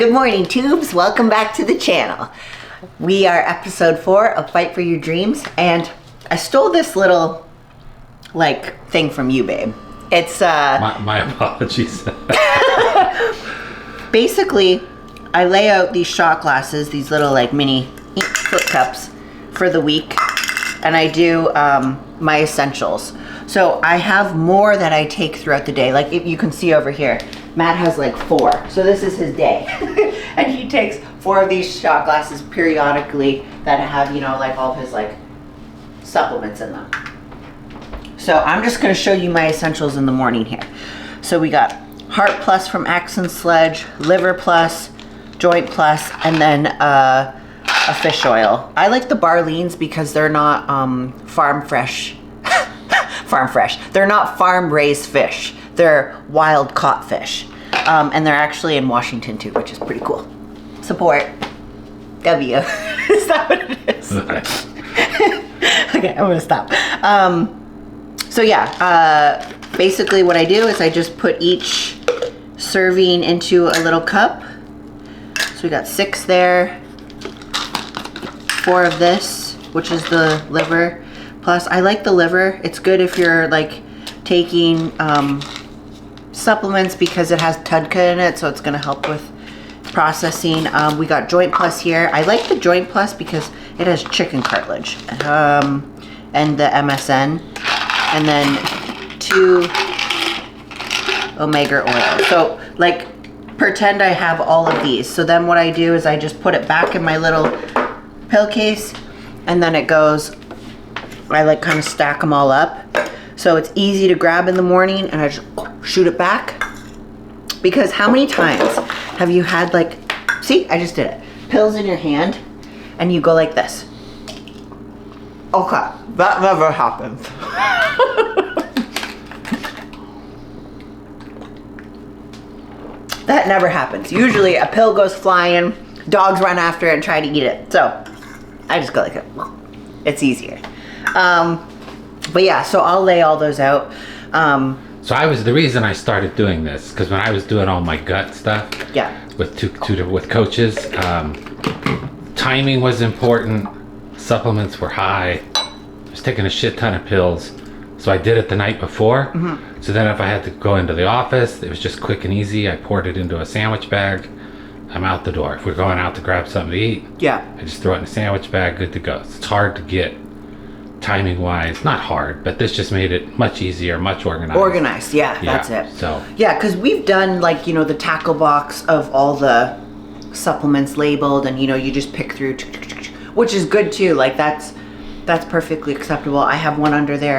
Good morning, tubes. Welcome back to the channel. We are episode 4 of Fight for Your Dreams, and I stole this little like thing from you, babe. It's my apologies. Basically, I lay out these shot glasses, these little like mini flip cups for the week, and I do my essentials. So I have more that I take throughout the day. Like if you can see over here, Matt has like 4. So this is his day. And he takes 4 of these shot glasses periodically that have, you know, like all of his like supplements in them. So I'm just gonna show you my essentials in the morning here. So we got Heart Plus from Sledge, Liver Plus, Joint Plus, and then a fish oil. I like the Barleans because they're not farm fresh. They're not farm raised fish. They're wild caught fish. And they're actually in Washington too, which is pretty cool. Support. W. Is that what it is? Okay, I'm gonna stop. So yeah, basically what I do is I just put each serving into a little cup. So we got 6 there, 4 of this, which is the liver. Plus, I like the liver. It's good if you're like taking supplements because it has TUDCA in it, so it's gonna help with processing. We got Joint Plus here. I like the Joint Plus because it has chicken cartilage and the MSN, and then 2 omega oil. So like pretend I have all of these. So then what I do is I just put it back in my little pill case, and then it goes, I like kind of stack them all up. So it's easy to grab in the morning, and I just shoot it back. Because how many times have you had like, see, I just did it. Pills in your hand and you go like this. Okay, that never happens. That never happens. Usually a pill goes flying, dogs run after it and try to eat it. So I just go like that. It's easier. But yeah, so I'll lay all those out. So the reason I started doing this, because when I was doing all my gut stuff, yeah, with coaches, timing was important. Supplements were high. I was taking a shit ton of pills, so I did it the night before. Mm-hmm. So then if I had to go into the office, it was just quick and easy. I poured it into a sandwich bag. I'm out the door. If we're going out to grab something to eat, yeah, I just throw it in a sandwich bag, good to go. It's hard to get timing wise, not hard, but this just made it much easier, much organized. Yeah, that's it. So yeah, because we've done like, you know, the tackle box of all the supplements labeled, and you know, you just pick through, which is good too. Like that's perfectly acceptable. I have one under there.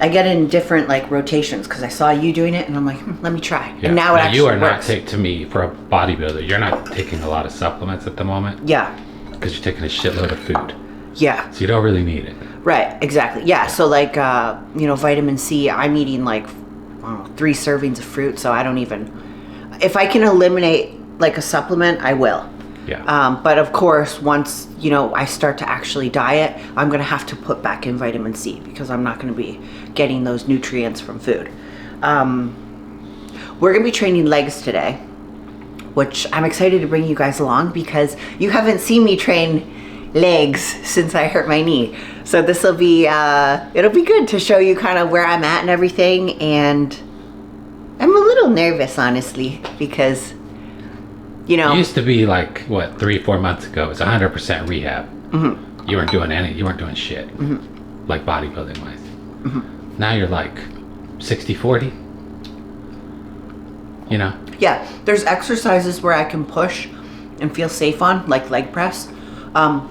I get in different like rotations because I saw you doing it, and I'm like, let me try. Yeah. And now it actually you are works. not to me, for a bodybuilder, you're not taking a lot of supplements at the moment. Yeah, because you're taking a shitload of food. Yeah. So you don't really need it. Right, exactly. Yeah, so like, you know, vitamin C, I'm eating like, I don't know, 3 servings of fruit, so I don't even, if I can eliminate like a supplement, I will. Yeah. But of course, once, you know, I start to actually diet, I'm going to have to put back in vitamin C because I'm not going to be getting those nutrients from food. We're going to be training legs today, which I'm excited to bring you guys along because you haven't seen me train legs since I hurt my knee. So this will be, it'll be good to show you kind of where I'm at and everything. And I'm a little nervous, honestly, because, you know. It used to be like, what, 3-4 months ago, it was 100% rehab. Mm-hmm. You weren't doing shit, mm-hmm. like bodybuilding wise. Mm-hmm. Now you're like 60-40, you know? Yeah, there's exercises where I can push and feel safe on, like leg press.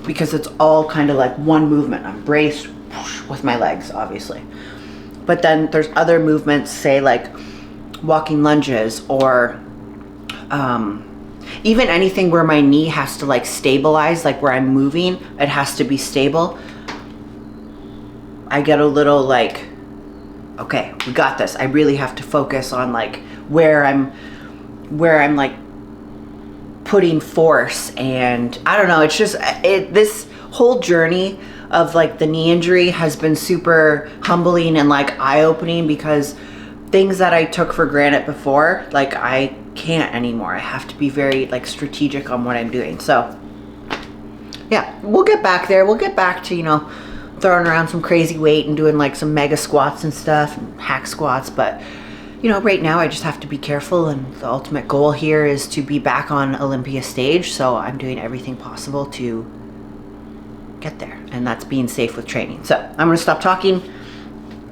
Because it's all kind of like one movement. I'm braced with my legs, obviously. But then there's other movements, say like walking lunges, or even anything where my knee has to like stabilize, like where I'm moving, it has to be stable. I get a little like, okay, we got this. I really have to focus on like where I'm like putting force, and I don't know, it's just this whole journey of like the knee injury has been super humbling and like eye-opening, because things that I took for granted before, like I can't anymore. I have to be very like strategic on what I'm doing. So yeah, we'll get back there. We'll get back to, you know, throwing around some crazy weight and doing like some mega squats and stuff and hack squats. But, you know, right now I just have to be careful, and the ultimate goal here is to be back on Olympia stage. So I'm doing everything possible to get there, and that's being safe with training. So I'm gonna stop talking.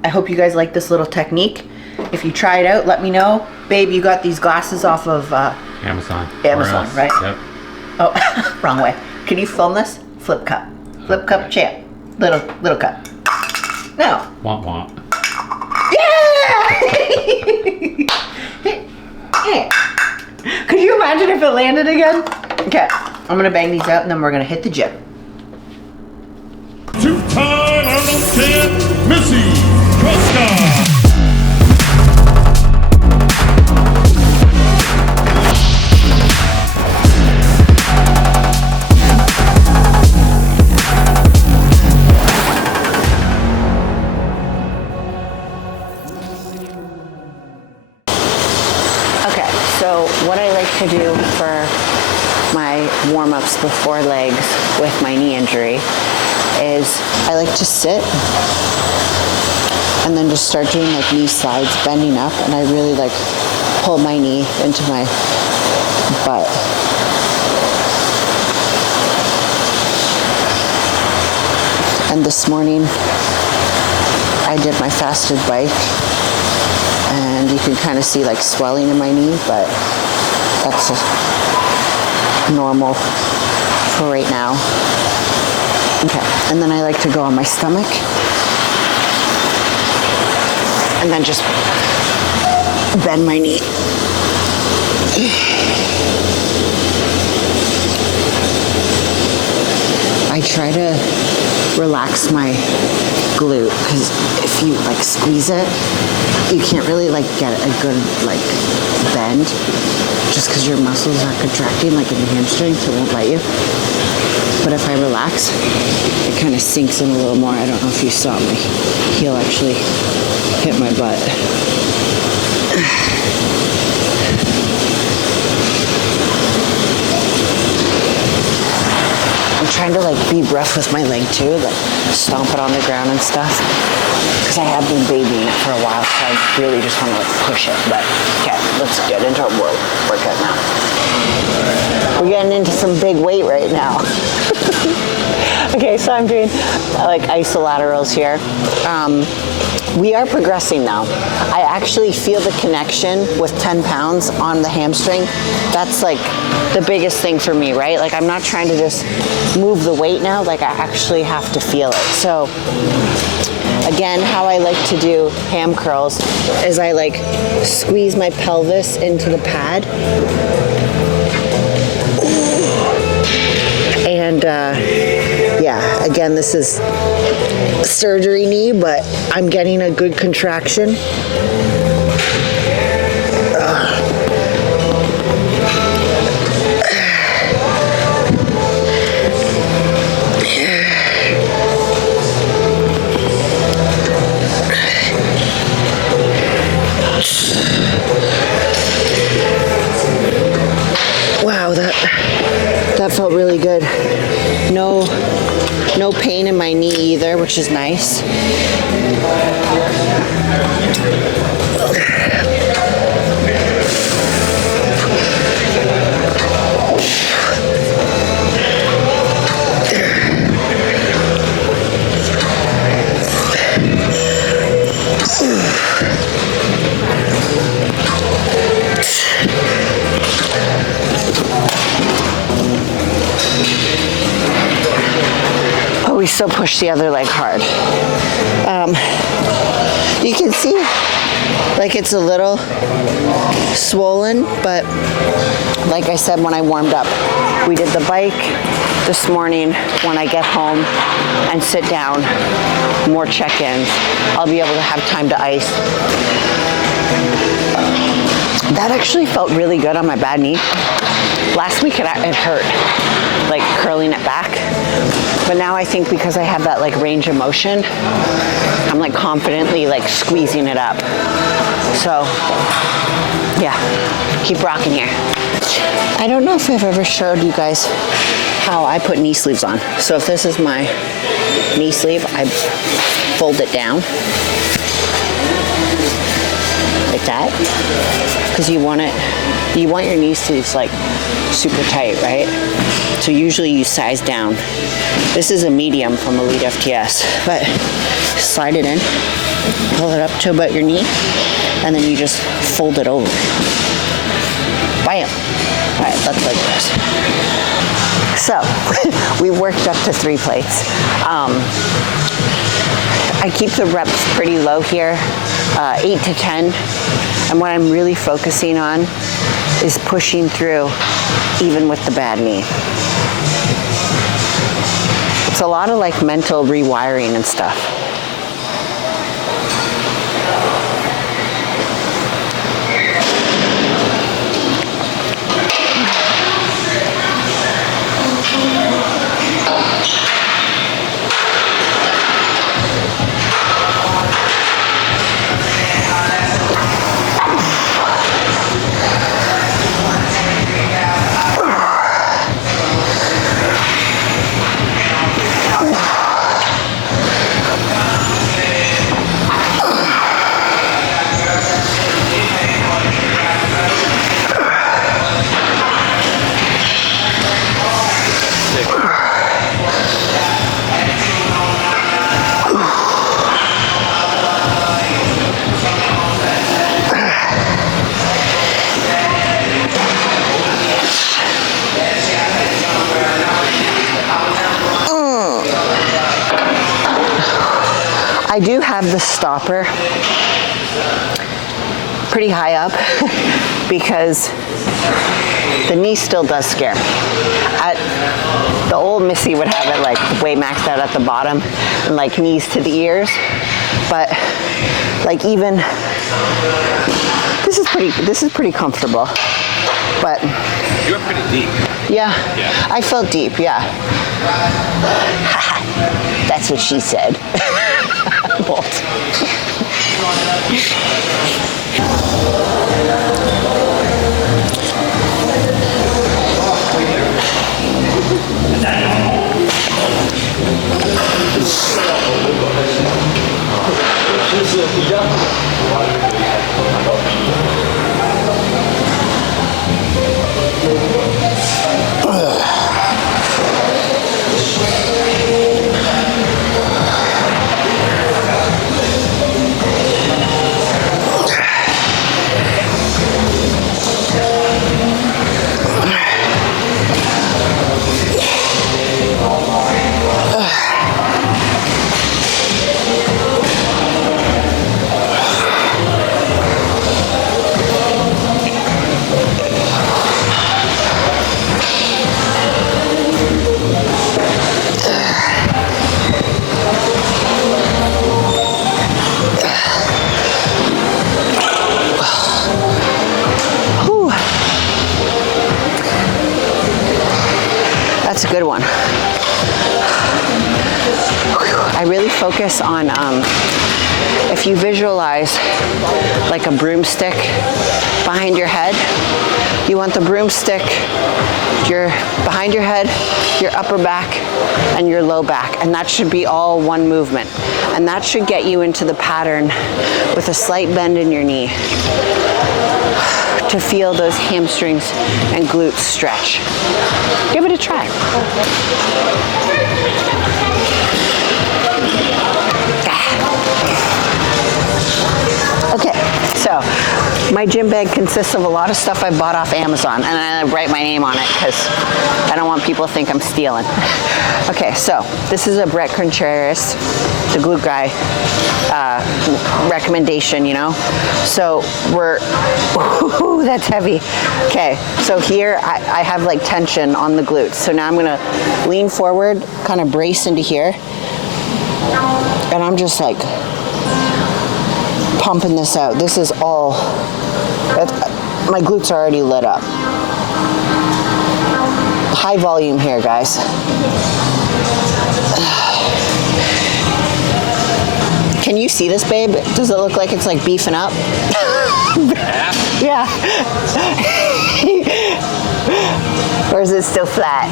I hope you guys like this little technique. If you try it out, let me know. Babe, you got these glasses off of Amazon, right? Yep. Oh, wrong way. Can you film this? Flip cup. Flip cup champ. Little cup. No. Womp womp. Yeah! Could you imagine if it landed again? Okay, I'm gonna bang these out and then we're gonna hit the gym. Two-time Arnold champ, Missy, Truscott. So what I like to do for my warm-ups before legs with my knee injury is I like to sit and then just start doing like knee slides, bending up, and I really like pull my knee into my butt. And this morning I did my fasted bike, and you can kind of see like swelling in my knee, but that's normal for right now. Okay, and then I like to go on my stomach and then just bend my knee. I try to relax my glute, because if you like squeeze it, you can't really like get a good like bend, just because your muscles are contracting like in the hamstring, so it won't let you. But if I relax, it kind of sinks in a little more. I don't know if you saw my heel actually hit my butt. I'm trying to like be rough with my leg too, like stomp it on the ground and stuff, because I have been babying it for a while, so I really just want to like push it. But okay, let's get into our workout now. We're getting into some big weight right now. Okay, so I'm doing like isolaterals here. We are progressing now. I actually feel the connection with 10 pounds on the hamstring. That's like the biggest thing for me, right? Like I'm not trying to just move the weight now, like I actually have to feel it. So again, how I like to do ham curls is I like squeeze my pelvis into the pad. And yeah, again, this is surgery knee, but I'm getting a good contraction. Wow, that felt really good. No pain in my knee either, which is nice. We still push the other leg hard. You can see like it's a little swollen, but like I said when I warmed up, we did the bike this morning. When I get home and sit down, more check-ins, I'll be able to have time to ice. That actually felt really good on my bad knee. Last week it hurt, like curling it back. But now I think because I have that like range of motion, I'm like confidently like squeezing it up. So Yeah, keep rocking here. I don't know if I've ever showed you guys how I put knee sleeves on. So if this is my knee sleeve, I fold it down like that, because you want your knee sleeves like super tight, right? So usually you size down. This is a medium from EliteFTS, but slide it in, pull it up to about your knee, and then you just fold it over. Bam. All right, let's like this. So we worked up to 3 plates. I keep the reps pretty low here, 8 to 10. And what I'm really focusing on is pushing through even with the bad knee. It's a lot of like mental rewiring and stuff. I do have the stopper pretty high up because the knee still does scare me. The old Missy would have it like way maxed out at the bottom and like knees to the ears, but like even this is pretty comfortable. But You're pretty deep. yeah, I felt deep. Yeah, that's what she said. That's a good one. I really focus on, if you visualize like a broomstick behind your head, you want the broomstick behind your head, your upper back, and your low back. And that should be all one movement. And that should get you into the pattern with a slight bend in your knee to feel those hamstrings and glutes stretch. Give it a try. Okay, so my gym bag consists of a lot of stuff I bought off Amazon, and I write my name on it because I don't want people to think I'm stealing. Okay, so this is a Brett Contreras, the glute guy, recommendation, you know? So ooh, that's heavy. Okay, so here I have like tension on the glutes. So now I'm gonna lean forward, kind of brace into here, and I'm just like pumping this out. This is all, my glutes are already lit up. High volume here, guys. Can you see this, babe? Does it look like it's like beefing up? Yeah. Or is it still flat?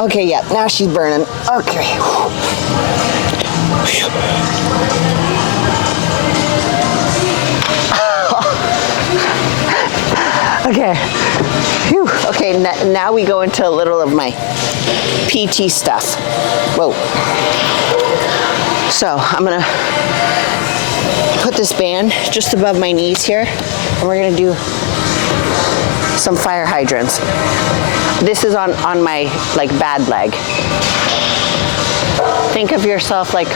Okay, yeah, now she's burning. Okay. Okay. Whew. Okay, now we go into a little of my PT stuff. Whoa. So I'm gonna put this band just above my knees here, and we're gonna do some fire hydrants. This is on my like bad leg. Think of yourself like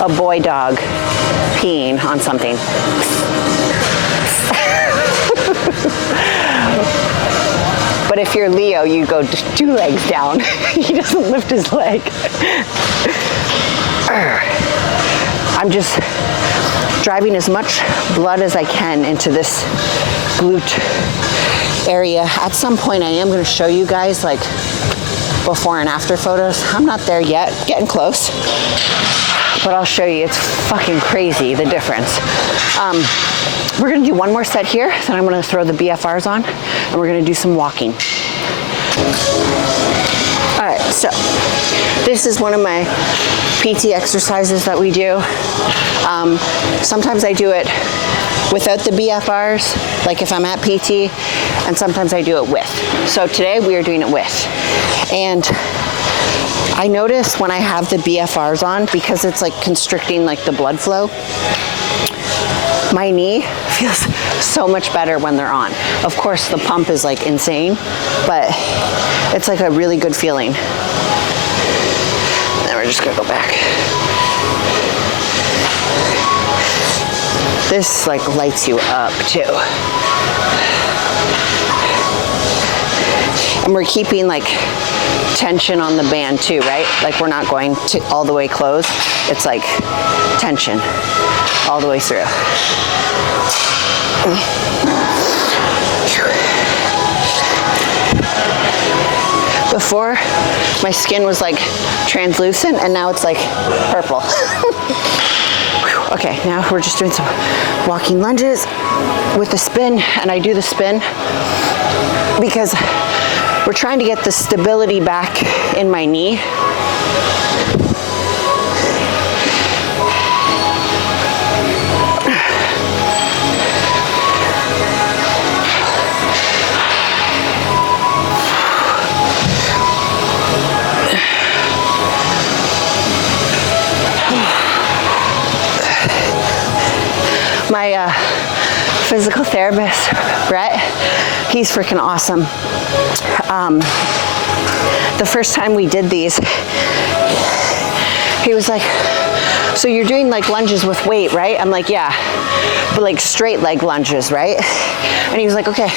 a boy dog peeing on something. But if you're Leo, you go 2 legs down. He doesn't lift his leg. I'm just driving as much blood as I can into this glute area. At some point, I am going to show you guys like before and after photos. I'm not there yet, getting close. But I'll show you, it's fucking crazy, the difference. We're gonna do one more set here, then I'm gonna throw the BFRs on, and we're gonna do some walking. All right, so this is one of my PT exercises that we do. Sometimes I do it without the BFRs, like if I'm at PT, and sometimes I do it with. So today we are doing it with. And I notice when I have the BFRs on, because it's like constricting like the blood flow, my knee feels so much better when they're on. Of course, the pump is like insane, but it's like a really good feeling. Then we're just gonna go back. This like lights you up too. And we're keeping like tension on the band too, right? Like we're not going to all the way closed. It's like tension all the way through. Before, my skin was like translucent, and now it's like purple. Okay, now we're just doing some walking lunges with the spin, and I do the spin because we're trying to get the stability back in my knee. My physical therapist, Brett, he's freaking awesome. The first time we did these, he was like, so you're doing like lunges with weight, right? I'm like, yeah, but like straight leg lunges, right? And he was like, okay,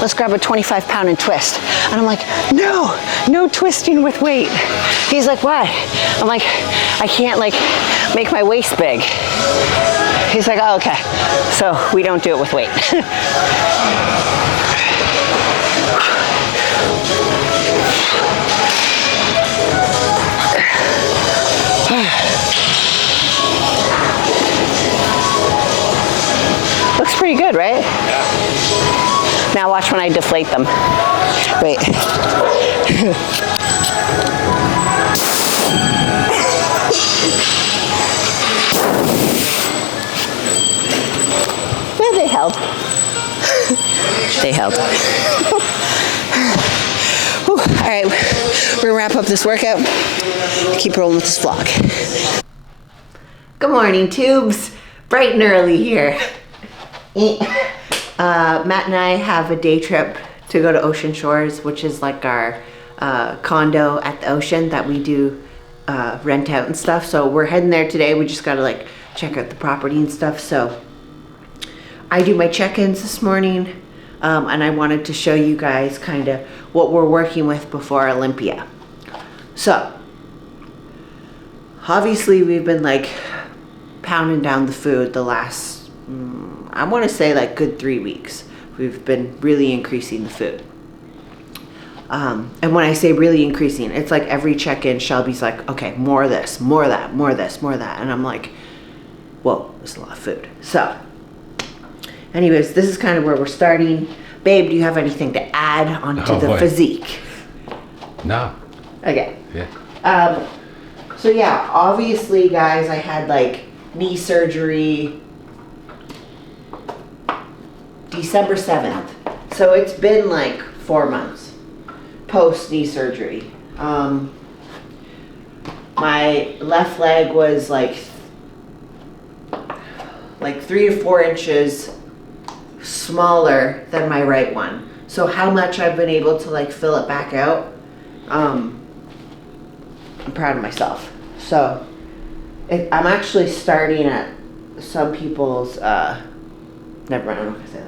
let's grab a 25-pound and twist. And I'm like, no twisting with weight. He's like, why? I'm like, I can't like make my waist big. He's like, oh, okay. So we don't do it with weight. Looks pretty good, right? Yeah. Now watch when I deflate them. Wait. They held. They held. Whew. All right, we're gonna wrap up this workout. Keep rolling with this vlog. Good morning, tubes. Bright and early here. Matt and I have a day trip to go to Ocean Shores, which is like our condo at the ocean that we do rent out and stuff. So we're heading there today. We just gotta like check out the property and stuff. So I do my check-ins this morning, and I wanted to show you guys kind of what we're working with before Olympia. So, obviously we've been like pounding down the food the last, I want to say like good 3 weeks. We've been really increasing the food. And when I say really increasing, it's like every check-in, Shelby's like, okay, more of this, more of that, more of this, more of that. And I'm like, whoa, there's a lot of food. So anyways, this is kind of where we're starting. Babe, do you have anything to add onto the physique? No. Okay. Yeah. So yeah, obviously, guys, I had like knee surgery December 7th. So it's been like 4 months post knee surgery. My left leg was like 3 to 4 inches smaller than my right one. So how much I've been able to like fill it back out, I'm proud of myself. So I'm actually starting at some people's, never mind, I'm not gonna say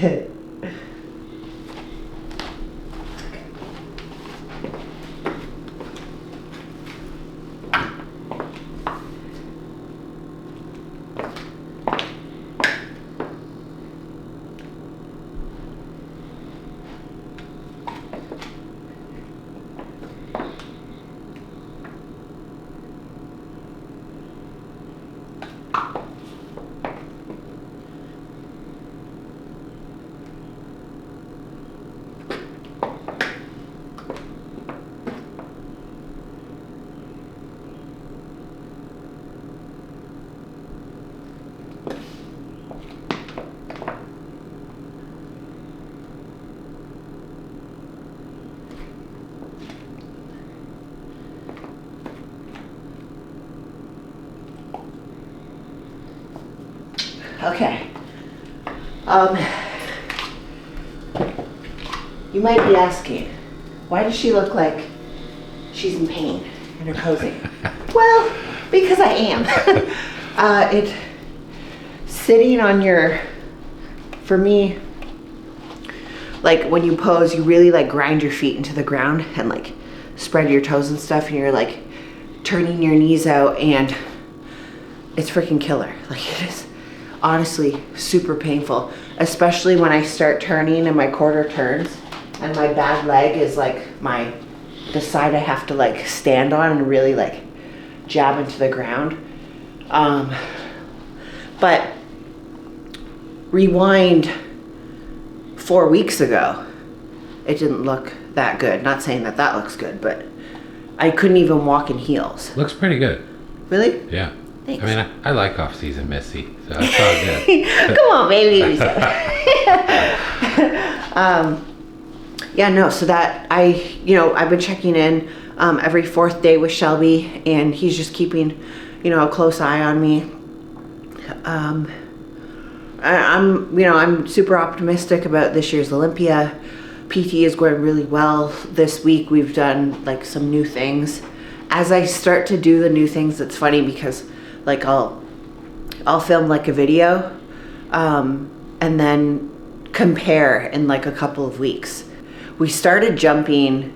that. Okay. You might be asking, why does she look like she's in pain in her posing? Well, because I am. It sitting on your, for me, like when you pose, you really like grind your feet into the ground and like spread your toes and stuff, and you're like turning your knees out, and it's freaking killer. Like it is honestly super painful, especially when I start turning and my quarter turns and my bad leg is like the side I have to like stand on and really like jab into the ground. But rewind 4 weeks ago, it didn't look that good. Not saying that that looks good, but I couldn't even walk in heels. Looks pretty good. Really? Yeah. Thanks. I mean, I like off-season Missy, so that's all good. Come on, baby. Yeah, no, so that I've been checking in every 4th day with Shelby, and he's just keeping, a close eye on me. I'm super optimistic about this year's Olympia. PT is going really well. This week we've done like some new things. As I start to do the new things, it's funny because like I'll film like a video and then compare in like a couple of weeks. We started jumping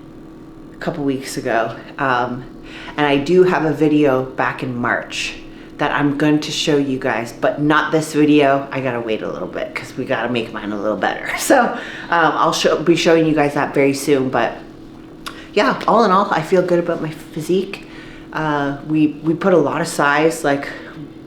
a couple weeks ago, and I do have a video back in March that I'm going to show you guys, but not this video. I gotta wait a little bit because we gotta make mine a little better. So I'll be showing you guys that very soon. But yeah, all in all, I feel good about my physique. We put a lot of size like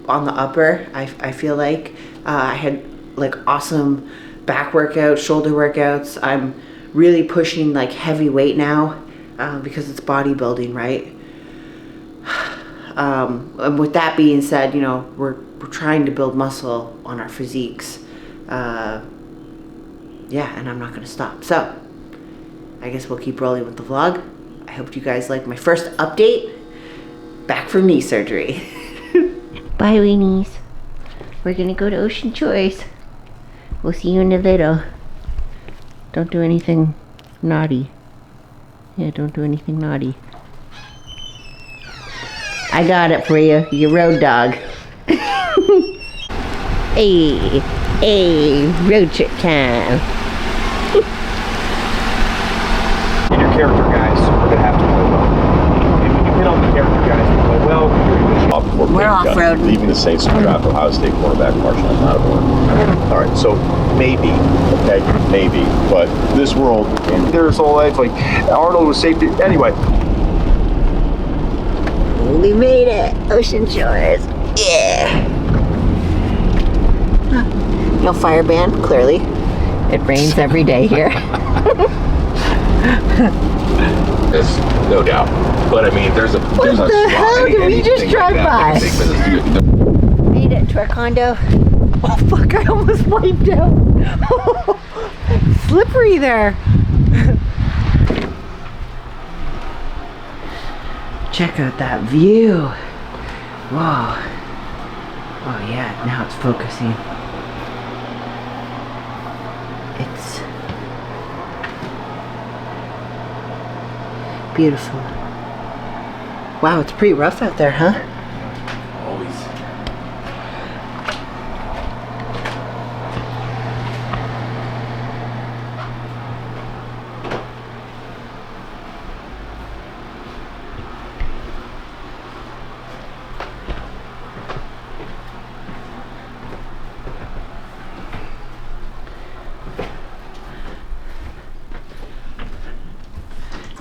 on the upper. I feel like I had like awesome back workouts, shoulder workouts. I'm really pushing like heavy weight now because it's bodybuilding, right? And with that being said, we're trying to build muscle on our physiques. Yeah, and I'm not gonna stop. So I guess we'll keep rolling with the vlog. I hope you guys like my first update back from knee surgery. Bye, weenies. We're gonna go to Ocean Choice. We'll see you in a little. Don't do anything naughty. Yeah, don't do anything naughty. I got it for you, your road dog. Hey, road trip time. In your character, guys, we're gonna have to play well. And when you hit on the character, guys, and play well, you're gonna shop before We're off-roading. the Saints draft Ohio State quarterback Marshawn Lattimore. All right, so maybe, okay, maybe, but this world, and there's all that, like Arnold was safety. Anyway, We made it, Ocean Shores. Yeah. No fire ban, clearly. It rains every day here. there's no doubt. But I mean, there's a What the hell did we just drive by? Made it to our condo. Oh fuck, I almost wiped out. Slippery there. Check out that view. Whoa. Oh yeah, now it's focusing. It's beautiful. Wow, it's pretty rough out there, huh? Always.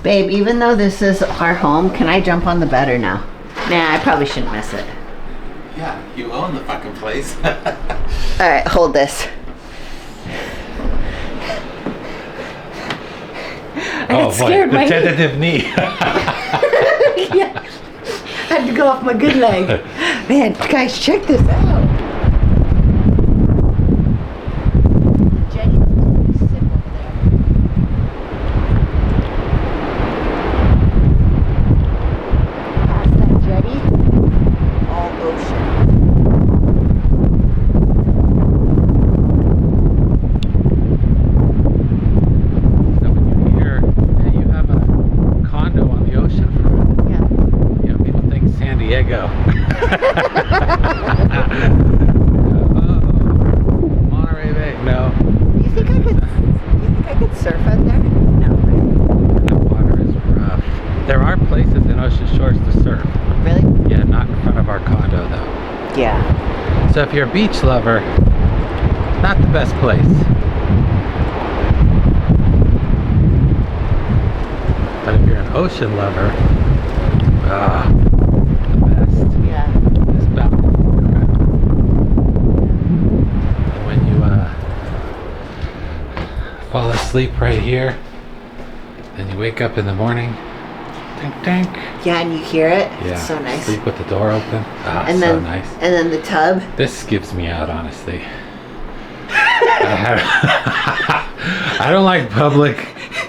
Babe, even though this is our home, can I jump on the bed or no? Nah, I probably shouldn't miss it. Yeah, you own the fucking place. Alright, hold this. I got scared, the my knee. tentative knee. Yeah. I had to go off my good leg. Man, guys, check this out. Jenny's sick over there. Past that jetty, all ocean. So when you hear, hey, you have a condo on the ocean front. Yeah. You know, people think San Diego. Monterey Bay. No, You think I could surf out there? No, right? that water is rough. There are places in Ocean Shores to surf. Really? Yeah, not in front of our condo though. Yeah. So if you're a beach lover, not the best place. But if you're an ocean lover, the best. Yeah. This balcony is incredible. And when you fall asleep right here, then you wake up in the morning, dink dink. Yeah, and you hear it. Yeah, It's so nice. sleep with the door open. And so then, nice. and then the tub. This gives me out, honestly. I don't like public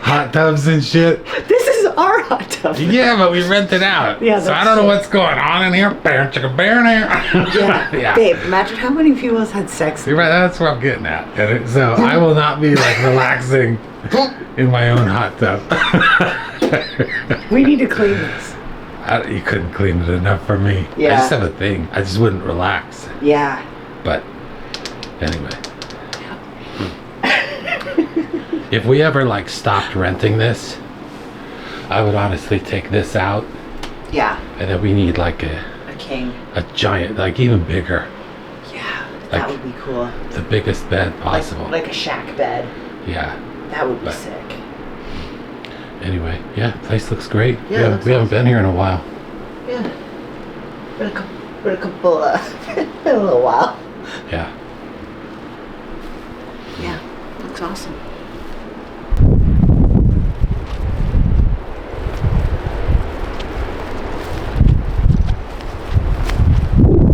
hot tubs and shit. This is our hot tub. Yeah, but we rent it out. Yeah, so I that's don't know true. what's going on in here. Bear, chicka, bear in here. Yeah. Yeah. Babe, imagine how many people has had sex. You're right, that's what I'm getting at. And so I will not be like relaxing in my own hot tub. We need to clean this. You couldn't clean it enough for me. Yeah. I just have a thing. I just wouldn't relax. Yeah. But anyway. If we ever like stopped renting this, I would honestly take this out, Yeah. and then we need like A king. a giant, like even bigger, Yeah. That Like- would be cool. the biggest bed possible. Like a shack bed. Yeah. That would be But- sick. Anyway, yeah, place looks great. Yeah, it looks we haven't been here in a while. Yeah. Been a couple, been a little while. Yeah. Yeah. Looks awesome.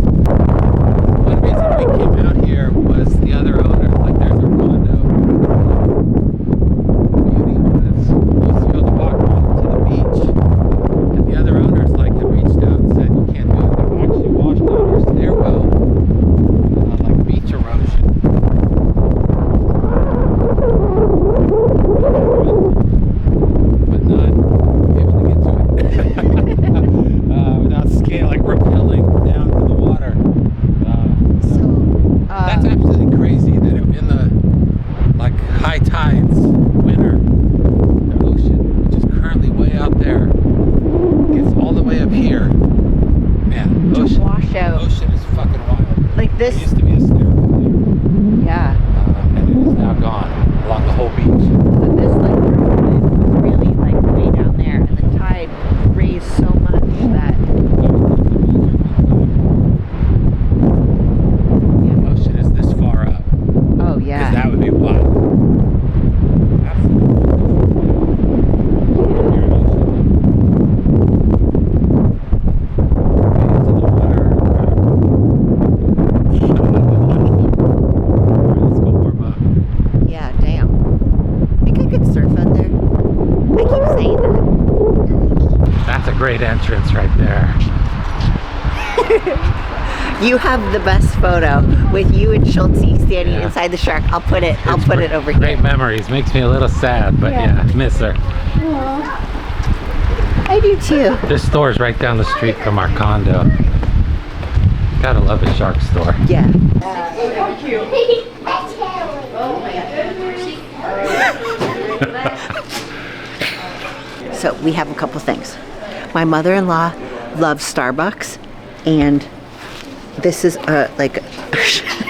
One reason we came out here was the other owner, like there's a condo. Beauty was used to be able to walk home to the beach. And the other owners like had reached out and said you can't do it. They've actually washed out their stairwell like beach erosion. But not able to get to it. Without like rappelling down to the water. That's absolutely crazy that in the like high tides, winter, the ocean, which is currently way out there, gets all the way up here. Man, To wash out. ocean is fucking This, There used to be a stairwell yeah. there, and it is now gone along the whole beach. So this like was really like way down there, and the tide raised so much that The ocean is this far up. oh Because yeah. that would be wild. Yeah, damn. Think I could surf out there? I keep saying that. That's a great entrance right there. You have the best photo with you and Schultze standing Yeah. inside the shark. I'll put it over Great here. memories. Makes me a little sad, but yeah, miss her. I do too. This store's right down the street from our condo. Gotta love a shark store. Yeah. So we have a couple things. My mother-in-law loves Starbucks, and this is like a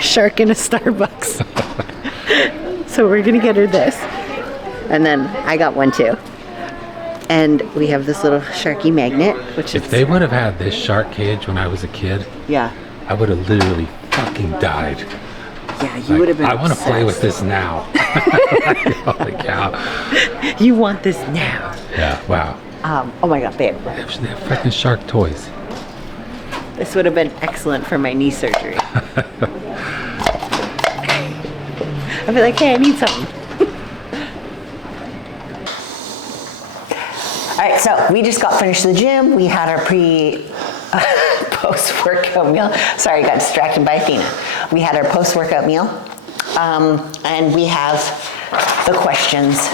shark in a Starbucks. So we're gonna get her this, and then I got one too. And we have this little sharky magnet, which If is they would have had this shark cage when I was a kid, yeah, I would have literally fucking died. yeah. You would have been. I want to play with obsessed. this now. Holy cow. You want this now? Yeah, wow. Oh my god, babe. They have freaking shark toys. This would have been excellent for my knee surgery. I'd be like, hey, I need something. All right, so we just got finished the gym. We had our post-workout meal. Sorry, I got distracted by Athena. We had our post-workout meal. And we have the questions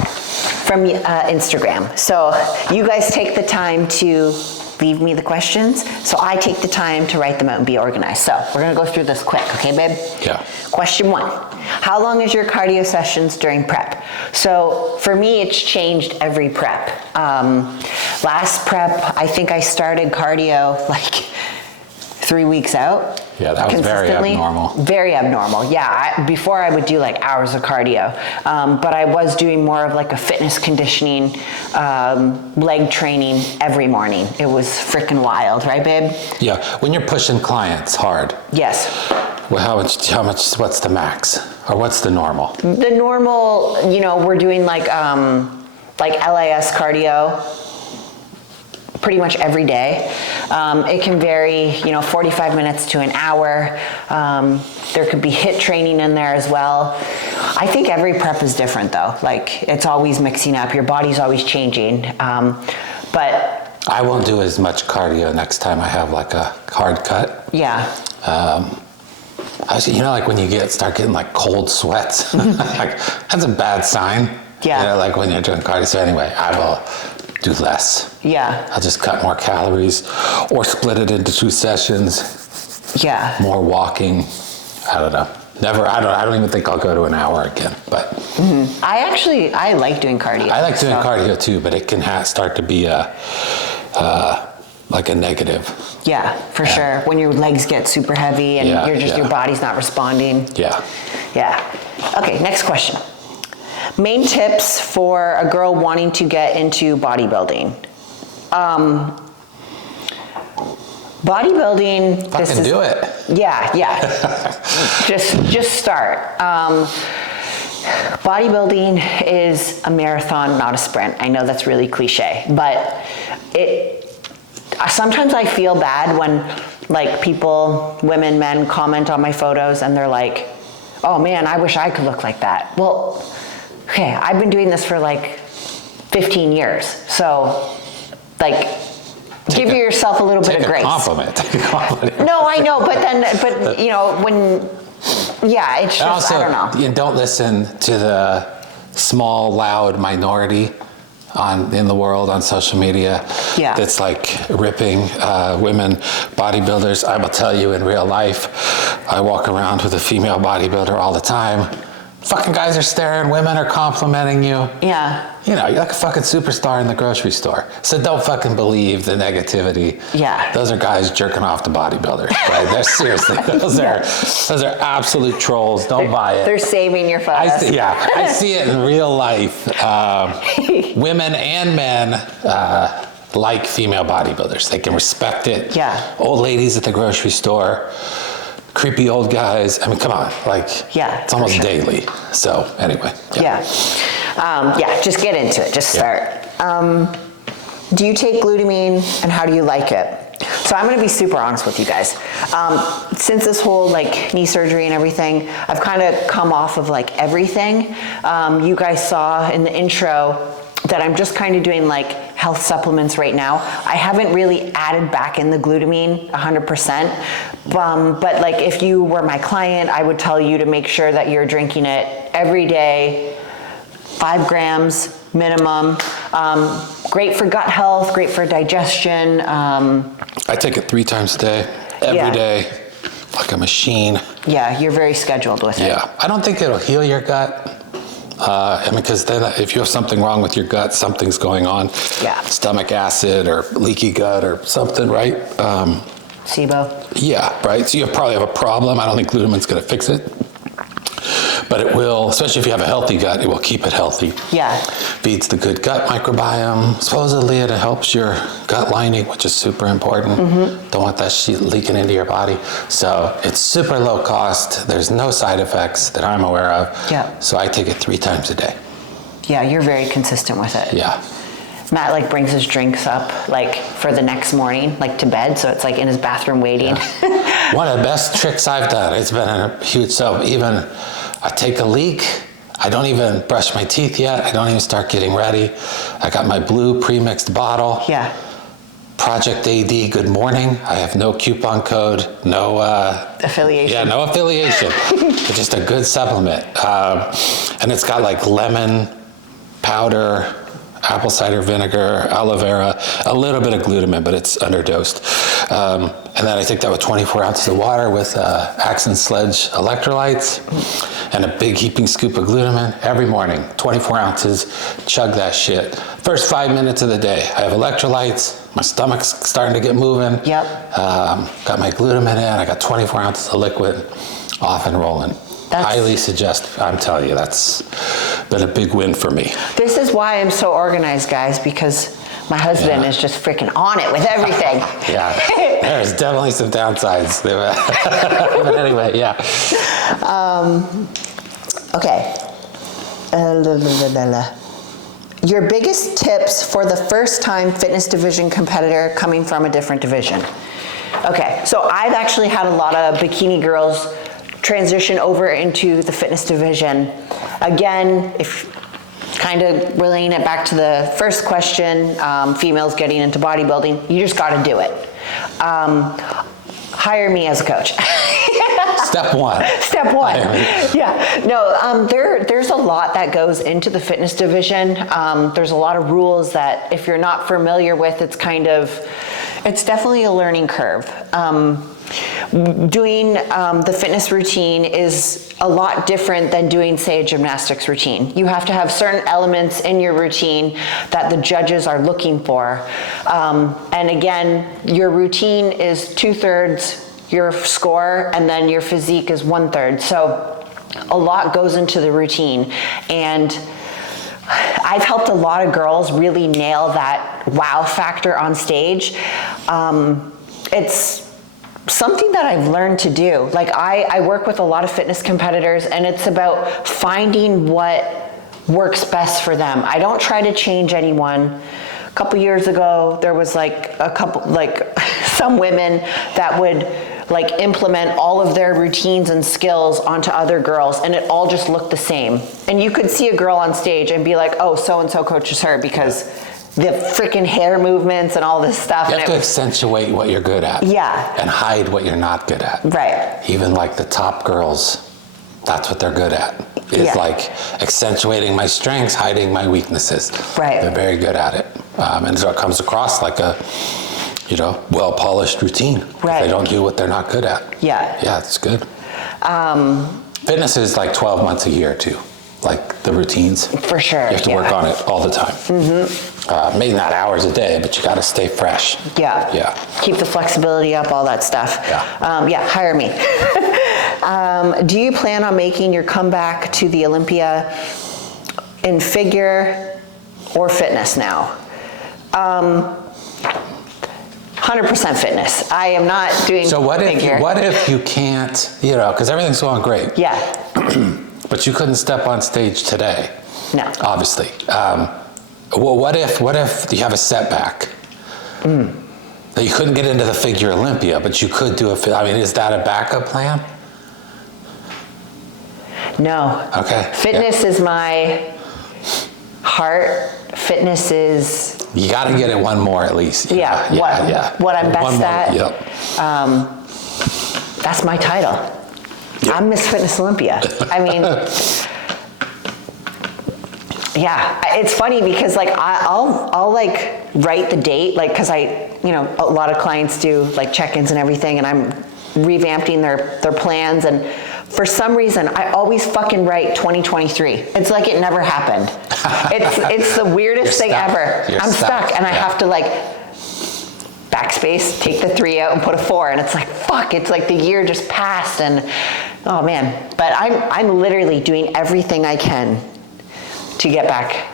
from Instagram. So you guys take the time to leave me the questions. So I take the time to write them out and be organized. So we're gonna go through this quick, okay, babe? Yeah. Question 1, how long is your cardio sessions during prep? So for me, it's changed every prep. Last prep, I think I started cardio like 3 weeks out. Yeah, that was very consistently. abnormal. Very abnormal, yeah. Before I would do like hours of cardio, but I was doing more of like a fitness conditioning, leg training every morning. It was freaking wild, right, babe? Yeah, when you're pushing clients hard, Yes. well, how much, what's the max? Or what's the normal? The normal, you know, we're doing like LAS cardio pretty much every day. It can vary, you know, 45 minutes to an hour. There could be HIIT training in there as well. I think every prep is different though. Like it's always mixing up. Your body's always changing. But I won't do as much cardio next time I have like a hard cut. yeah, You know, like when you start getting like cold sweats, like that's a bad sign. Yeah. You know, like when you're doing cardio. So anyway, I will do less. yeah, I'll just cut more calories or split it into 2 sessions, yeah. more walking. I don't know. I don't even think I'll go to an hour again, but. I like doing cardio. I like doing so- cardio too, but it can start to be like a negative. Yeah, for sure. When your legs get super heavy and Yeah, your body's not responding. Yeah. Yeah. Okay, next question. Main tips for a girl wanting to get into bodybuilding. Bodybuilding. Fucking do it. Yeah. just start. Bodybuilding is a marathon, not a sprint. I know that's really cliche, but sometimes I feel bad when like people, women, men comment on my photos and they're like, oh man, I wish I could look like that. Well, okay, I've been doing this for like 15 years. So like, give yourself a little bit of grace. Take a compliment. No, I know, but you know, when, yeah, it's just, Also, I don't know. you don't listen to the small, loud minority in the world on social media. Yeah. That's like ripping women bodybuilders. I will tell you, in real life, I walk around with a female bodybuilder all the time. Fucking guys are staring, women are complimenting you. Yeah. you know, you're like a fucking superstar in the grocery store. So don't fucking believe the negativity. Yeah. Those are guys jerking off to bodybuilders, right? They're seriously, those are absolute trolls. Don't buy it. They're saving your photos. I see it in real life. Women and men like female bodybuilders. They can respect it. Yeah. Old ladies at the grocery store, creepy old guys. I mean, come on, like, it's almost daily. So anyway. Just get into it. Just start. Do you take glutamine, and how do you like it? So I'm going to be super honest with you guys. Since this whole like knee surgery and everything, I've kind of come off of like everything. You guys saw in the intro that I'm just kind of doing like health supplements right now. I haven't really added back in the glutamine 100%. But like if you were my client, I would tell you to make sure that you're drinking it every day, 5 grams minimum. Great for gut health, great for digestion. I take it 3 times a day, every day, like a machine. Yeah, you're very scheduled with it. Yeah, I don't think it'll heal your gut. I mean, because then if you have something wrong with your gut, something's going on. Yeah. Stomach acid or leaky gut or something, right? SIBO. Yeah, right. So you probably have a problem. I don't think glutamin's going to fix it. But it will, especially if you have a healthy gut, it will keep it healthy. Yeah. Feeds the good gut microbiome. Supposedly it helps your gut lining, which is super important. Don't want that shit leaking into your body. So it's super low cost. There's no side effects that I'm aware of. Yeah. So I take it 3 times a day. Yeah, you're very consistent with it. Yeah. Matt like brings his drinks up like for the next morning, like to bed. So it's like in his bathroom waiting. Yeah. One of the best tricks I've done, it's been a huge, so even I take a leak, I don't even brush my teeth yet. I don't even start getting ready. I got my blue pre-mixed bottle. Yeah. Project AD, good morning. I have no coupon code, no affiliation. Yeah, no affiliation. It's just a good supplement. And it's got like lemon powder, apple cider vinegar, aloe vera, a little bit of glutamine, but it's underdosed. And then I take that with 24 ounces of water with Axe and Sledge electrolytes and a big heaping scoop of glutamine every morning, 24 ounces, chug that shit. First 5 minutes of the day, I have electrolytes, my stomach's starting to get moving. Yep. Got my glutamine in, I got 24 ounces of liquid, off and rolling. Highly suggest, I'm telling you, that's been a big win for me. This is why I'm so organized, guys, because my husband is just freaking on it with everything. Yeah, there's definitely some downsides. But anyway, yeah. Okay. Your biggest tips for the first-time fitness division competitor coming from a different division. Okay, so I've actually had a lot of bikini girls transition over into the fitness division. Again, if kind of relaying it back to the first question, females getting into bodybuilding, you just got to do it. Hire me as a coach. Step one. Step one. Yeah. No, there's a lot that goes into the fitness division. There's a lot of rules that if you're not familiar with, it's definitely a learning curve. Doing the fitness routine is a lot different than doing, say, a gymnastics routine. You have to have certain elements in your routine that the judges are looking for. And again, your routine is 2/3 your score, and then your physique is 1/3. So a lot goes into the routine. And I've helped a lot of girls really nail that wow factor on stage. It's something that I've learned to do. Like I work with a lot of fitness competitors, and it's about finding what works best for them. I don't try to change anyone. A couple years ago, there was some women that would implement all of their routines and skills onto other girls, and it all just looked the same. And you could see a girl on stage and be like, oh, so-and-so coaches her because the freaking hair movements and all this stuff. You have to accentuate what you're good at. Yeah. And hide what you're not good at. Right. Even like the top girls, that's what they're good at. Is like accentuating my strengths, hiding my weaknesses. Right. They're very good at it. And so it comes across like a, well-polished routine. Right. They don't do what they're not good at. Yeah. Yeah, it's good. Fitness is like 12 months a year too. like the routines. For sure. You have to work on it all the time. Maybe not hours a day, but you got to stay fresh. Yeah. Yeah. Keep the flexibility up, all that stuff. Yeah. Hire me. Do you plan on making your comeback to the Olympia in figure or fitness now? 100% fitness. I am not doing So what figure. if you can't, because everything's going great. Yeah. But you couldn't step on stage today. No. Obviously. Well, what if you have a setback? That you couldn't get into the figure Olympia, but you could do is that a backup plan? No. Okay. Fitness is my heart. Fitness is. You got to get it one more at least. What I'm best at. Yep. That's my title. Yep. I'm Miss Fitness Olympia. I mean, yeah, it's funny because like I'll like write the date, like, cause a lot of clients do like check-ins and everything, and I'm revamping their plans, and for some reason I always fucking write 2023. It's like it never happened. It's the weirdest thing ever. I'm stuck, and I have to like backspace, take the 3 out and put a 4, and it's like, fuck, it's like the year just passed, and oh man. But I'm literally doing everything I can to get back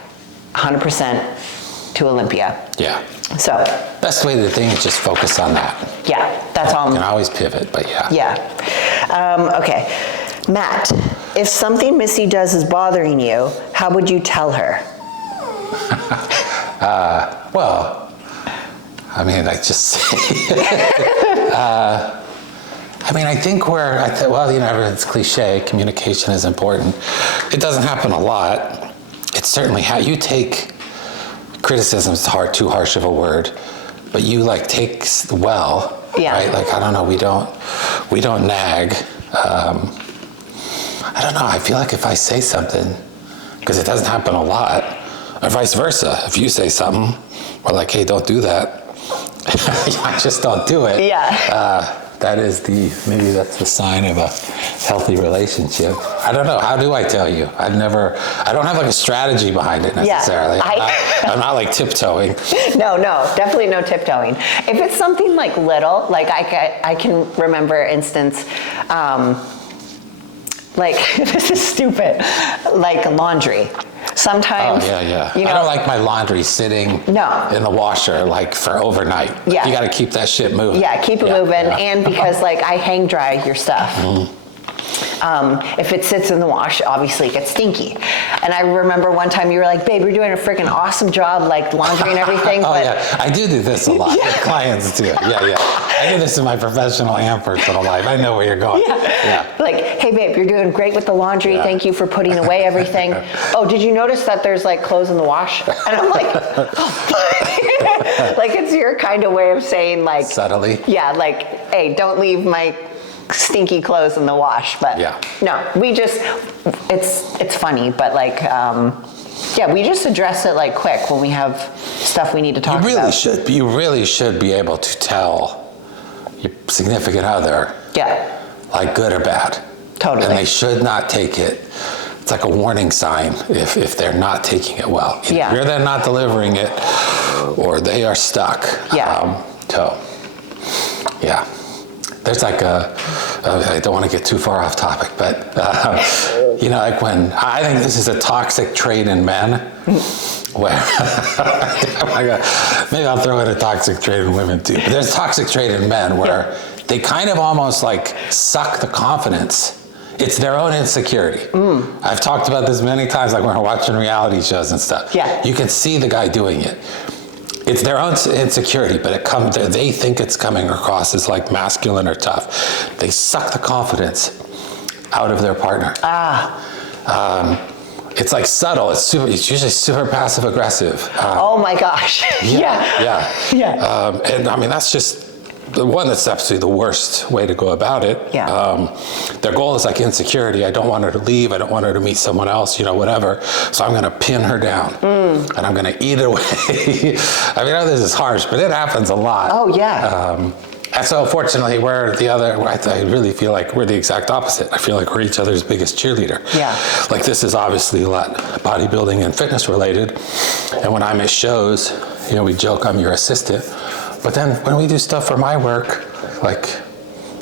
100% to Olympia. Yeah. So. Best way to think is just focus on that. Yeah, that's all. You can always pivot, but yeah. Yeah. Okay. Matt, if something Missy does is bothering you, how would you tell her? Well, I just say, I think it's cliche, communication is important. It doesn't happen a lot. It's certainly how you take criticism is too harsh of a word, but you take well, right? Like, I don't know, we don't nag. I don't know, I feel like if I say something, because it doesn't happen a lot, or vice versa, if you say something, we're like, hey, don't do that. I just don't do it. Yeah. Maybe that's the sign of a healthy relationship. I don't know. How do I tell you? I don't have a strategy behind it necessarily. Yeah, I'm not tiptoeing. No, definitely no tiptoeing. If it's something little, I can remember instance, this is stupid, laundry. Sometimes, I don't like my laundry sitting in the washer for overnight. Yeah. You got to keep that shit moving. Yeah, keep it moving, and because I hang dry your stuff. If it sits in the wash, obviously it gets stinky. And I remember one time you were like, babe, you're doing a freaking awesome job, laundry and everything. I do this a lot. Yeah. Clients do. Yeah. I do this in my professional and personal life. I know where you're going. Yeah. Hey babe, you're doing great with the laundry. Yeah. Thank you for putting away everything. Oh, did you notice that there's clothes in the wash? And I'm like, oh. It's your kind of way of saying subtly. Yeah, hey, don't leave my stinky clothes in the wash. But no, we just, it's funny, but we just address it quick when we have stuff we need to talk about. You really should be able to tell your significant other, good or bad. Totally. And they should not take it. It's like a warning sign if they're not taking it well. Either they're not delivering it, or they are stuck. Yeah. There's I don't want to get too far off topic, but when I think this is a toxic trait in men, where maybe I'll throw in a toxic trait in women too. But there's a toxic trait in men where they kind of almost suck the confidence. It's their own insecurity. I've talked about this many times, when we're watching reality shows and stuff. Yeah. You can see the guy doing it. It's their own insecurity, but they think it's coming across as masculine or tough. They suck the confidence out of their partner. It's subtle. It's usually super passive aggressive. Oh my gosh. Yeah. And that's just the one that's absolutely the worst way to go about it. Yeah. Their goal is insecurity. I don't want her to leave. I don't want her to meet someone else, whatever. So I'm going to pin her down and I'm going to eat it away. I know this is harsh, but it happens a lot. Oh yeah. And so fortunately, I really feel like we're the exact opposite. I feel like we're each other's biggest cheerleader. Yeah. Like this is obviously a lot bodybuilding and fitness related. And when I miss shows, you know, we joke I'm your assistant. But then when we do stuff for my work, like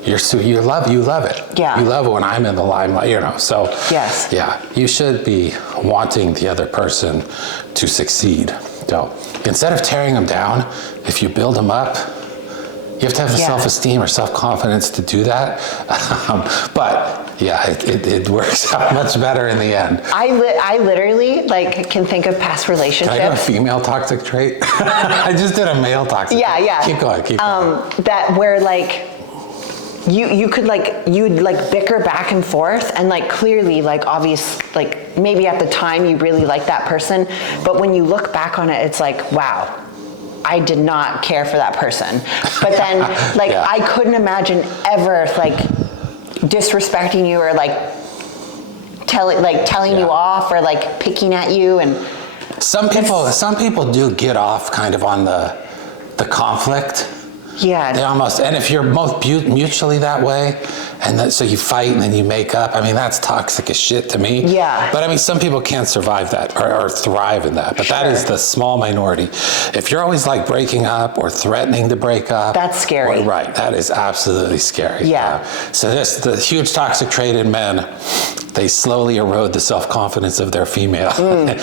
you love it. Yeah. You love it when I'm in the limelight, you know. So yes. Yeah, you should be wanting the other person to succeed. So instead of tearing them down, if you build them up, you have to have the self-esteem or self-confidence to do that. But yeah, it works out much better in the end. I literally like can think of past relationships. Can I have a female toxic trait? I just did a male toxic trait. Yeah. Keep going. That where like you could like, you'd like bicker back and forth and like clearly like obvious, like maybe at the time you really like that person, but when you look back on it, it's like, wow, I did not care for that person. But then like, I couldn't imagine ever like disrespecting you or like telling you off or like picking at you. And some people do get off kind of on the conflict. Yeah. They almost, and if you're both mutually that way, and so you fight and then you make up, I mean, that's toxic as shit to me. Yeah. But I mean, some people can't survive that or thrive in that, but that is the small minority. If you're always like breaking up or threatening to break up. That's scary. Right, that is absolutely scary. Yeah. So the huge toxic trait in men, they slowly erode the self-confidence of their female. And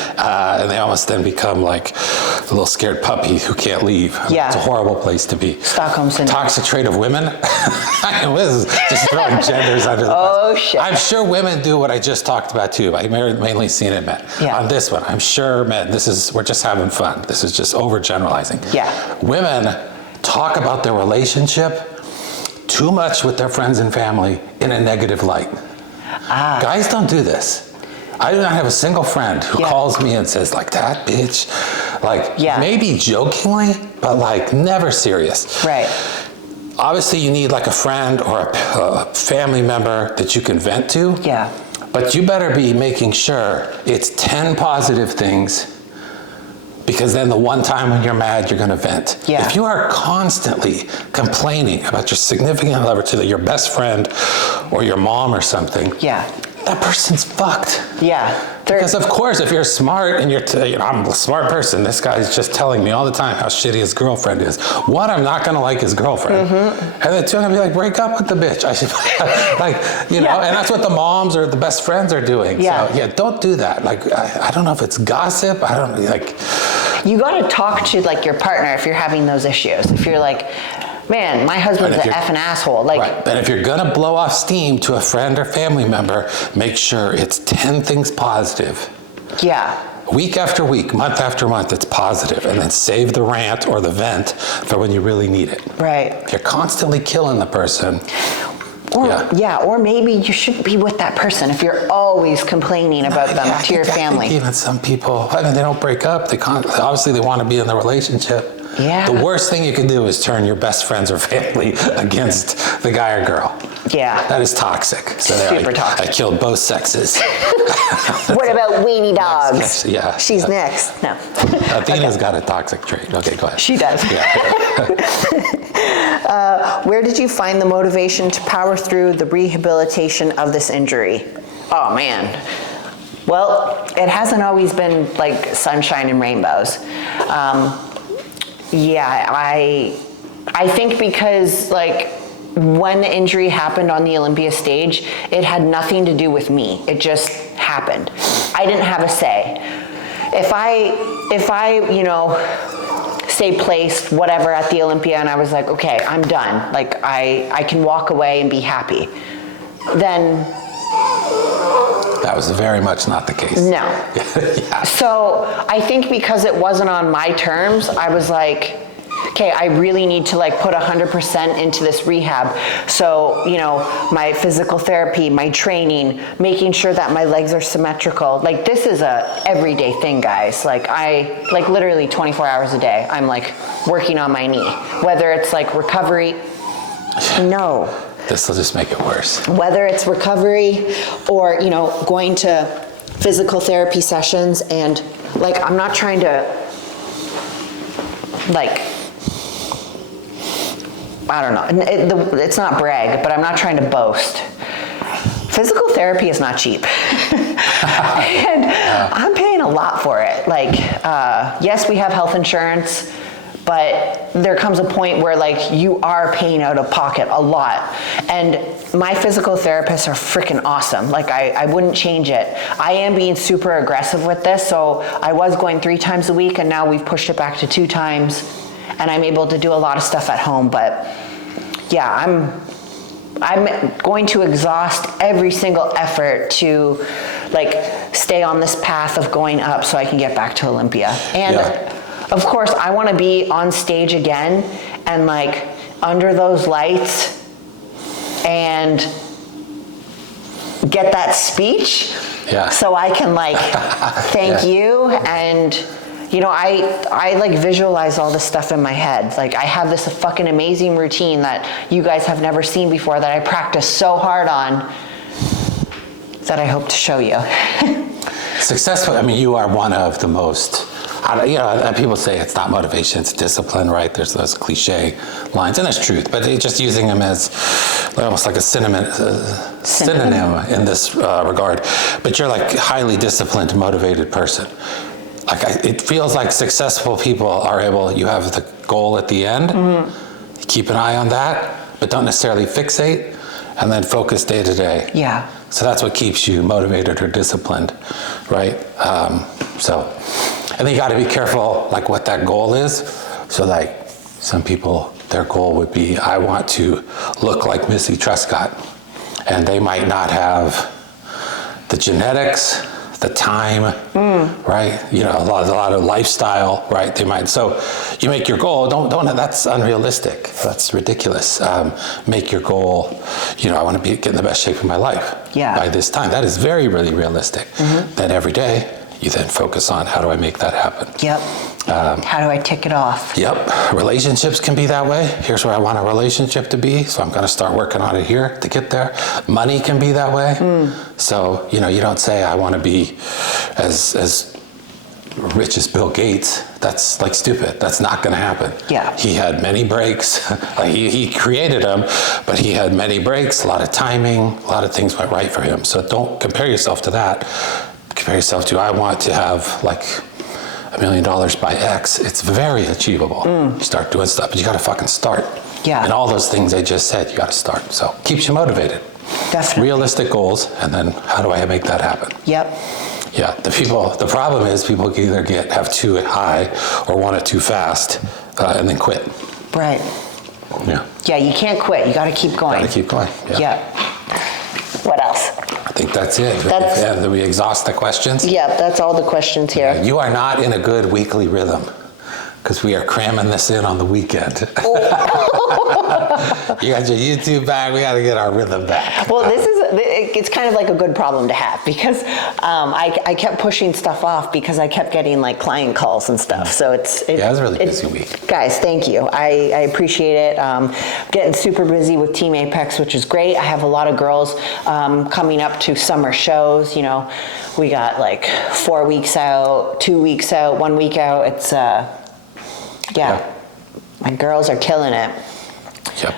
they almost then become like a little scared puppy who can't leave. Yeah. It's a horrible place to be. Stockholm syndrome. Toxic trait of women. This is just throwing genders under the bus. Oh shit. I'm sure women do what I just talked about too. I've mainly seen it men. Yeah. On this one, I'm sure men, we're just having fun. This is just overgeneralizing. Yeah. Women talk about their relationship too much with their friends and family in a negative light. Guys don't do this. I do not have a single friend who calls me and says like, that bitch, like maybe jokingly, but like never serious. Right. Obviously you need like a friend or a family member that you can vent to. Yeah. But you better be making sure it's 10 positive things, because then the one time when you're mad, you're gonna vent. Yeah. If you are constantly complaining about your significant other to your best friend or your mom or something, that person's fucked. Yeah. Because of course, if you're smart and I'm a smart person, this guy's just telling me all the time how shitty his girlfriend is. One, I'm not gonna like his girlfriend. And then two, I'm gonna be like, break up with the bitch. I should like, and that's what the moms or the best friends are doing. Yeah. So don't do that. Like, I don't know if it's gossip. I don't like. You gotta talk to like your partner if you're having those issues. If you're like, man, my husband's an effing asshole. Like, right. But if you're gonna blow off steam to a friend or family member, make sure it's 10 things positive. Yeah. Week after week, month after month, it's positive, and then save the rant or the vent for when you really need it. Right. If you're constantly killing the person. Or maybe you shouldn't be with that person if you're always complaining about them to your family. I think even some people, I mean, they don't break up. Obviously they want to be in the relationship. Yeah. The worst thing you can do is turn your best friends or family against the guy or girl. Yeah. That is toxic. So super toxic. I killed both sexes. What about weenie dogs? Next, yeah. She's next. No. Athena's got a toxic trait. Okay, go ahead. She does. Where did you find the motivation to power through the rehabilitation of this injury? Oh man. Well, it hasn't always been like sunshine and rainbows. I think because like when the injury happened on the Olympia stage, it had nothing to do with me. It just happened. I didn't have a say. If I, say placed whatever at the Olympia and I was like, okay, I'm done. Like I can walk away and be happy. Then that was very much not the case. No. So I think because it wasn't on my terms, I was like, okay, I really need to like put 100% into this rehab. So, my physical therapy, my training, making sure that my legs are symmetrical. Like this is a everyday thing, guys. Like literally 24 hours a day, I'm like working on my knee. Whether it's like recovery, no. This will just make it worse. Whether it's recovery or, going to physical therapy sessions, and like, I'm not trying to, like, I don't know. It's not brag, but I'm not trying to boast. Physical therapy is not cheap. And I'm paying a lot for it. Like, yes, we have health insurance, but there comes a point where like you are paying out of pocket a lot. And my physical therapists are freaking awesome. Like I wouldn't change it. I am being super aggressive with this. So I was going 3 times a week and now we've pushed it back to 2 times and I'm able to do a lot of stuff at home. But yeah, I'm going to exhaust every single effort to like stay on this path of going up so I can get back to Olympia. And of course, I want to be on stage again and like under those lights and get that speech so I can like thank you. And you know, I like visualize all this stuff in my head. Like I have this fucking amazing routine that you guys have never seen before that I practice so hard on that I hope to show you. Successful, I mean, you are one of the most, you know, people say it's not motivation, it's discipline, right? There's those cliche lines, and there's truth, but just using them as almost like a synonym in this regard. But you're like a highly disciplined, motivated person. Like it feels like successful people are able, you have the goal at the end, you keep an eye on that, but don't necessarily fixate, and then focus day to day. Yeah. So that's what keeps you motivated or disciplined, right? And then you got to be careful, like what that goal is. So like some people, their goal would be, I want to look like Missy Truscott, and they might not have the genetics, the time, right? You know, a lot of lifestyle, right? They might, so you make your goal, don't, that's unrealistic. That's ridiculous. Make your goal, you know, I want to get in the best shape of my life by this time. That is very, really realistic. Then every day, you then focus on how do I make that happen? Yep. How do I tick it off? Yep. Relationships can be that way. Here's where I want a relationship to be, so I'm going to start working on it here to get there. Money can be that way. So, you know, you don't say I want to be as rich as Bill Gates. That's like stupid. That's not going to happen. Yeah. He had many breaks. He created them, but he had many breaks, a lot of timing, a lot of things went right for him. So don't compare yourself to that. Compare yourself to, I want to have like $1 million by X. It's very achievable. You start doing stuff, but you got to fucking start. Yeah. And all those things I just said, you got to start. So keeps you motivated. Definitely. Realistic goals, and then how do I make that happen? Yep. Yeah. The problem is people can either have too high or want it too fast, and then quit. Right. Yeah. Yeah, you can't quit. You got to keep going. Got to keep going. Yeah. What else? I think that's it. Did we exhaust the questions? Yeah, that's all the questions here. You are not in a good weekly rhythm because we are cramming this in on the weekend. You got your YouTube back. We got to get our rhythm back. Well, it's kind of like a good problem to have because I kept pushing stuff off because I kept getting like client calls and stuff. So it was a really busy week. Guys, thank you. I appreciate it. Getting super busy with Team Apex, which is great. I have a lot of girls coming up to summer shows. You know, we got like 4 weeks out, 2 weeks out, 1 week out. It's my girls are killing it. Yep.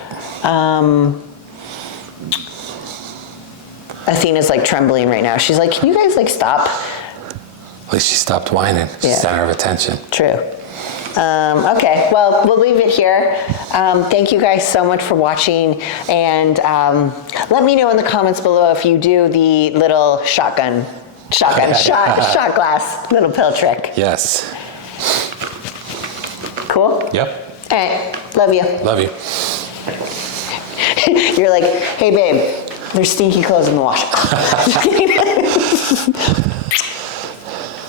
Athena's like trembling right now. She's like, can you guys like stop? At least she stopped whining. She's center of attention. True. Okay, well, we'll leave it here. Thank you guys so much for watching. And let me know in the comments below if you do the little shot glass little pill trick. Yes. Cool? Yep. All right, love you. Love you. You're like, hey babe, there's stinky clothes in the wash.